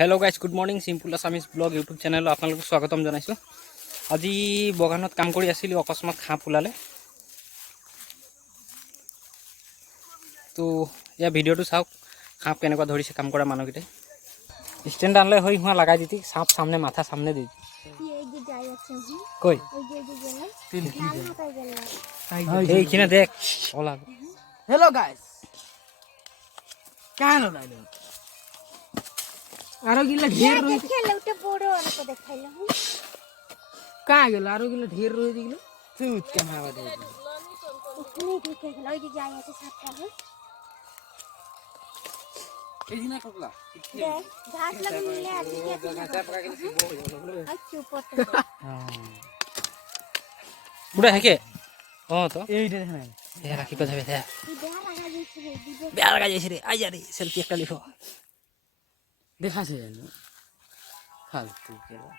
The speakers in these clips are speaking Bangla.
Hello guys good morning simple Assamese blog YouTube channel आपलोक स्वागतम जानाइছো। আজি बगानत काम करि आছিলো अकस्मात खाप ओलाले तो या भिडिओটো चाওক खाप केनेका धरिसे काम কৰা মানুহকিতে स्टैंड आनले होई हुआ लगाइ दिति सांप सामने माथा सामने दे ये जे जाय আছে কই ওই যে গেল তিল কি গেল এইখানে দেখ ওলা हेलो गाइस কেন লাইলো আরো গিলা ঢের রই খেলে ওটা বড় অনেক দেখাইলো কা গেল আরো গিলা ঢের রই দিগলো সুত কেন আবার দে ওখানে ঢুকে গেল ওই যে যাই আছে সাতটা এই দিনা কপলা দেখ ঘাস লাগি মিলে আছে গাছা পকা গেল সিবো আচ্ছা উপরতে বুড়া है के ओ तो এইটা দেখেন ए राखी को যাবে দে বেয়া লাগা যাইছে রে বেয়া লাগা যাইছে রে আই যা রে সেলফি একটা লিখো দেখাছে জানো ফালতু কেলা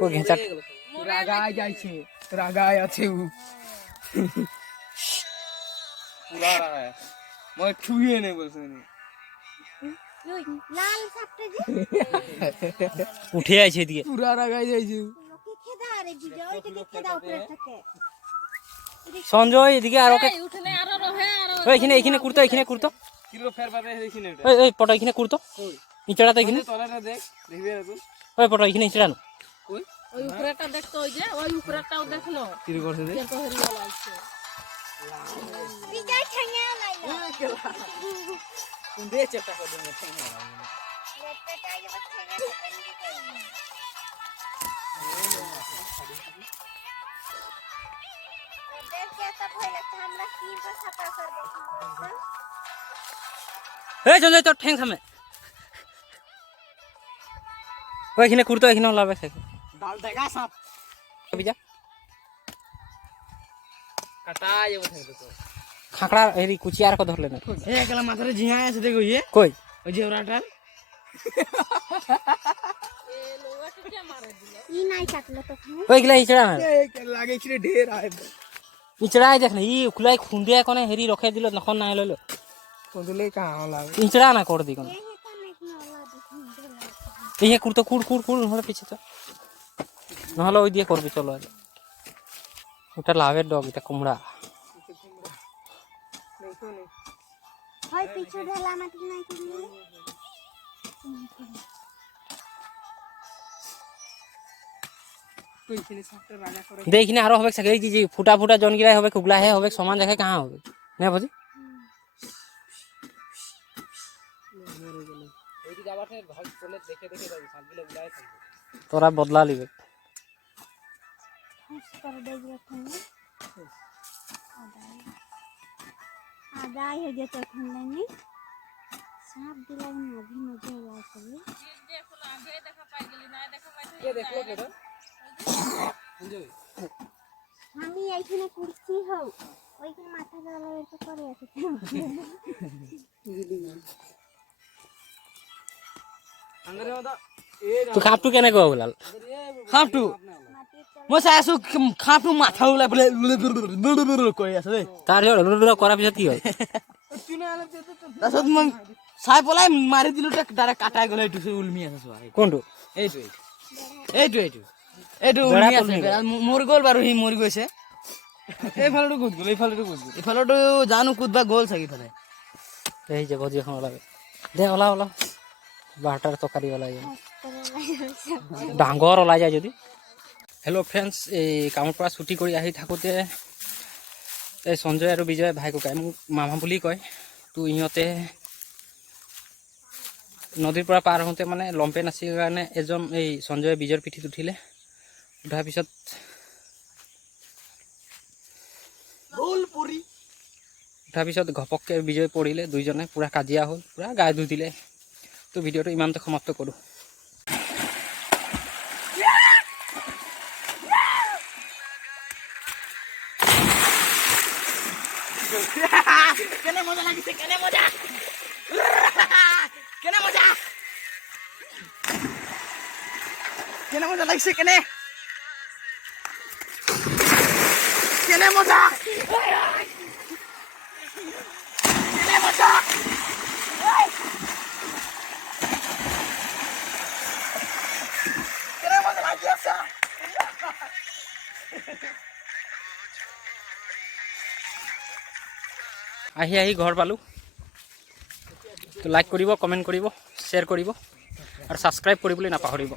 को घेचा রাগায় যাইছে রাগায় আছে ও পুরা রাগায় মই ছুঁয়ে নে বলছ নি ওই লাল সাপটা যে উঠে আইছে দিকে পুরা রাগায় যাইছে লোকে খেদা রে বিজয় ওইটাকে খেদা উপরে থাকে সঞ্জয় এদিকে আর ওকে উঠনে আরো রহে আরো ওই এখানে কুরতো কিলো ফের পাবে দেখিনে এটা ওই পটো এখানে কুরতো কই ইচড়া তো এখানে তলাটা দেখ দেখবি না তুই ওই পটো এখানে ইচড়া না কই ওই উপরেটা দেখতো ওই যে ওই উপরেটাও দেখলো কি করছে দে তো হেরিওয়ালা আছে বিজয় ঠেঙ্গা লাইলো কোন দে চেষ্টা কর দে ঠেঙ্গা লেপটা যে ঠেঙ্গা देख के तब होइला हमरा की को छपा कर दे ए সঞ্জয় তো ঠ্যাং সামনে ওই এখানে কুরতো এখানে লাবে থাকে ডাল দেখা সাপ বিজা কাটা যাবো থাকবে তো খাকড়া হেরি কুচিয়ার কো ধরলে না এ একলা মাথারে ঝিঙা আছে দেখো ইয়ে কই ওই যে ওরাটা ई नहीं काटलो तो खाने ওই গলা ইচড়া না এ লাগে ছিরে ঢের আয় ইচড়াই দেখ না ই খুলাই খুন্দিয়া কোনে হেরি রখে দিল নখন নাই লইলো কোনলে কাম লাগে ইচড়া না কর দি কোন ये का नहीं ना वाला देखो এই কুরতো কুড় হরে পিছে তো নহলে ওই দিয়ে করবি চলো ওটা লাভের ডগ এটা কুমড়া हाय पीछे ढला मत नहीं करनी কইছিনি সাপটা রাগা করে দেখিনি আরো হবে সাকে এই যে ফুটা ফুটা জন গিলাই হবে কুগলা হে হবে সমান জায়গায় কাহা হবে না বুঝি ওই যে যাবাতে ভাগ চলে দেখে দেখে যাবি সাপগুলো বুলাই থাকবে তোরা বদলা লিবে हंस कर दे दिया खाने आदाई हो गया तो खाने नहीं सांप दिला में अभी मजे आ सके দেখো আগে দেখা পাই গেলি না দেখা পাই কে দেখলো কেডা বুঝলি আমি এইখানে কুর্সি হও ওইখানে মাথা গলা এর করে আছে अंदर होता তো খাপটু কেনে কো বলাল খাপটু মশা আসু খাপটু মাথা উলা বলে কই আছে রে তার জড় করা পিছত কি হয় তাছত মন সাই পলাই মারি দিলু ডাইরেক্ট কাটাই গলে এইটু উলমি আছে সবাই কোনটো এইটু উলমি আছে মোর গোল বারু হি মরি গৈছে এই ফালটো কুদ গল এই ফালটো জানো কুদবা গোল থাকি ফেলে এই যে ভজি এখন লাগে দে ওলা বাটার তরকারি ওলা যায় ডাঙৰ ওলাই যায় যদি হেল্ল' ফ্ৰেণ্ডছ এই কামৰ পৰা ছুটি কৰি আহি থাকোঁতে এই সঞ্জয় আৰু বিজয় ভাই ককাই মোক মামা বুলি কয় তো ইহঁতে নদীৰ পৰা পাৰ হওঁতে মানে লম্পেন আছিল কাৰণে এজন এই সঞ্জয়ে বিজয়ৰ পিঠিত উঠিলে উঠাৰ পিছত ঘপককৈ বিজয় পৰিলে দুইজনে পূৰা কাজিয়া হ'ল পূৰা গা ধুই দিলে তো ভিডিঅ'টো ইমানতে সমাপ্ত কৰোঁ কেনে মজা লাগিছে কেনে মজা লাগিছে কেনে মজা আহি ঘৰ পালোঁ। তো লাইক কৰিব, কমেণ্ট কৰিব, শ্বেয়াৰ কৰিব আৰু ছাবস্ক্ৰাইব কৰিবলৈ নাপাহৰিব।